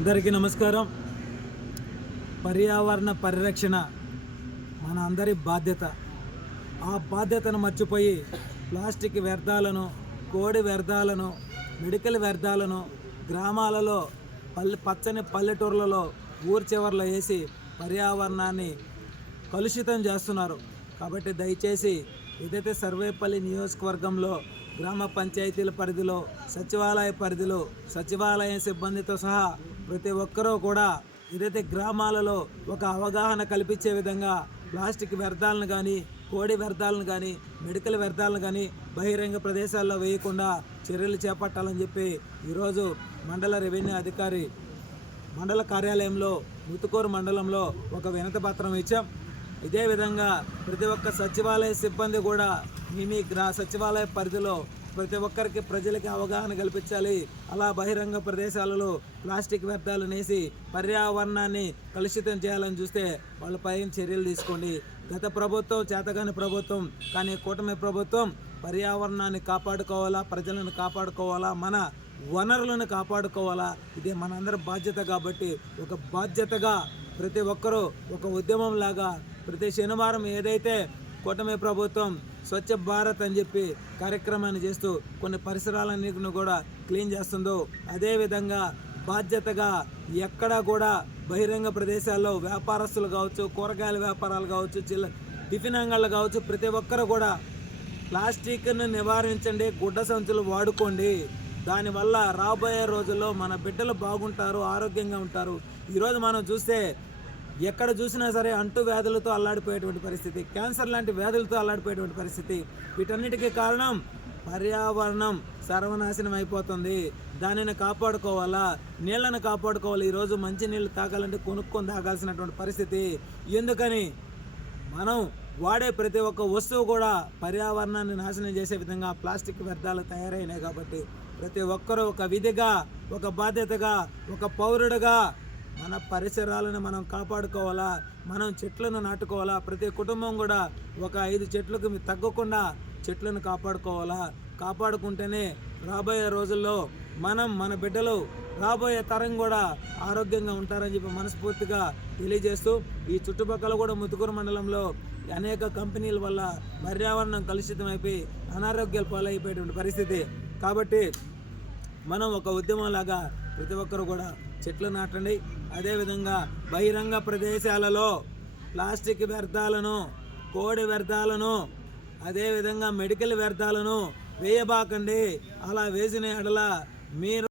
అందరికీ నమస్కారం. పర్యావరణ పరిరక్షణ మన అందరి బాధ్యత. ఆ బాధ్యతను మర్చిపోయి ప్లాస్టిక్ వ్యర్థాలను, కోడి వ్యర్థాలను, మెడికల్ వ్యర్థాలను గ్రామాలలో పచ్చని పల్లెటూర్లలో ఊరి చివర్లో వేసి పర్యావరణాన్ని కలుషితం చేస్తున్నారు. కాబట్టి దయచేసి ఏదైతే సర్వేపల్లి నియోజకవర్గంలో గ్రామ పంచాయతీల పరిధిలో, సచివాలయ పరిధిలో, సచివాలయ సిబ్బందితో సహా ప్రతి ఒక్కరూ కూడా ఏదైతే గ్రామాలలో ఒక అవగాహన కల్పించే విధంగా ప్లాస్టిక్ వ్యర్థాలను కానీ, కోడి వ్యర్థాలను కానీ, మెడికల్ వ్యర్థాలను కానీ బహిరంగ ప్రదేశాల్లో వేయకుండా చర్యలు చేపట్టాలని చెప్పి ఈరోజు మండల రెవెన్యూ అధికారి మండల కార్యాలయంలో ముతుకూరు మండలంలో ఒక వినతి పత్రం ఇచ్చాం. ఇదే విధంగా ప్రతి ఒక్క సచివాలయ సిబ్బంది కూడా మీ సచివాలయ పరిధిలో ప్రతి ఒక్కరికి ప్రజలకి అవగాహన కల్పించాలి. అలా బహిరంగ ప్రదేశాలలో ప్లాస్టిక్ వ్యర్థాలు నేసి పర్యావరణాన్ని కలుషితం చేయాలని చూస్తే వాళ్ళపై చర్యలు తీసుకోండి. గత ప్రభుత్వం చేతగాని ప్రభుత్వం, కానీ కూటమి ప్రభుత్వం పర్యావరణాన్ని కాపాడుకోవాలా, ప్రజలను కాపాడుకోవాలా, మన వనరులను కాపాడుకోవాలా. ఇదే మనందరి బాధ్యత. కాబట్టి ఒక బాధ్యతగా ప్రతి ఒక్కరూ ఒక ఉద్యమం లాగా ప్రతి శనివారం ఏదైతే కూటమి ప్రభుత్వం స్వచ్ఛ భారత్ అని చెప్పి కార్యక్రమాన్ని చేస్తూ కొన్ని పరిసరాలన్నింటిని కూడా క్లీన్ చేస్తుందో, అదేవిధంగా బాధ్యతగా ఎక్కడా కూడా బహిరంగ ప్రదేశాల్లో వ్యాపారస్తులు కావచ్చు, కూరగాయల వ్యాపారాలు కావచ్చు, టిఫిన్ అంగళ్ళు కావచ్చు, ప్రతి ఒక్కరు కూడా ప్లాస్టిక్ను నివారించండి, గుడ్డ సంచులు వాడుకోండి. దానివల్ల రాబోయే రోజుల్లో మన బిడ్డలు బాగుంటారు, ఆరోగ్యంగా ఉంటారు. ఈరోజు మనం చూస్తే ఎక్కడ చూసినా సరే అంటు వ్యాధులతో అల్లాడిపోయేటువంటి పరిస్థితి, క్యాన్సర్ లాంటి వ్యాధులతో అల్లాడిపోయేటువంటి పరిస్థితి. వీటన్నిటికీ కారణం పర్యావరణం సర్వనాశనం అయిపోతుంది. దానిని కాపాడుకోవాలా, నీళ్లను కాపాడుకోవాలి. ఈరోజు మంచి నీళ్ళు తాగాలంటే కొనుక్కొని తాగాల్సినటువంటి పరిస్థితి. ఎందుకని మనం వాడే ప్రతి ఒక్క వస్తువు కూడా పర్యావరణాన్ని నాశనం చేసే విధంగా ప్లాస్టిక్ వ్యర్థాలు తయారైనాయి. కాబట్టి ప్రతి ఒక్కరూ ఒక విధిగా, ఒక బాధ్యతగా, ఒక పౌరుడుగా మన పరిసరాలను మనం కాపాడుకోవాలా, మనం చెట్లను నాటుకోవాలా. ప్రతి కుటుంబం కూడా ఒక 5 చెట్లకు తగ్గకుండా చెట్లను కాపాడుకోవాలా. కాపాడుకుంటేనే రాబోయే రోజుల్లో మన బిడ్డలు, రాబోయే తరం కూడా ఆరోగ్యంగా ఉంటారని చెప్పి మనస్ఫూర్తిగా తెలియజేస్తూ, ఈ చుట్టుపక్కల కూడా ముతుకూరు మండలంలో అనేక కంపెనీల వల్ల పర్యావరణం కలుషితమైపోయి అనారోగ్యాలు పాలైపోయేటువంటి పరిస్థితి. కాబట్టి మనం ఒక ఉద్యమంలాగా ప్రతి ఒక్కరు కూడా చెట్లు నాటండి. అదేవిధంగా బహిరంగ ప్రదేశాలలో ప్లాస్టిక్ వ్యర్థాలను, కోడి వ్యర్థాలను, అదేవిధంగా మెడికల్ వ్యర్థాలను వేయబాకండి. అలా వేసిన ఎడల మీరు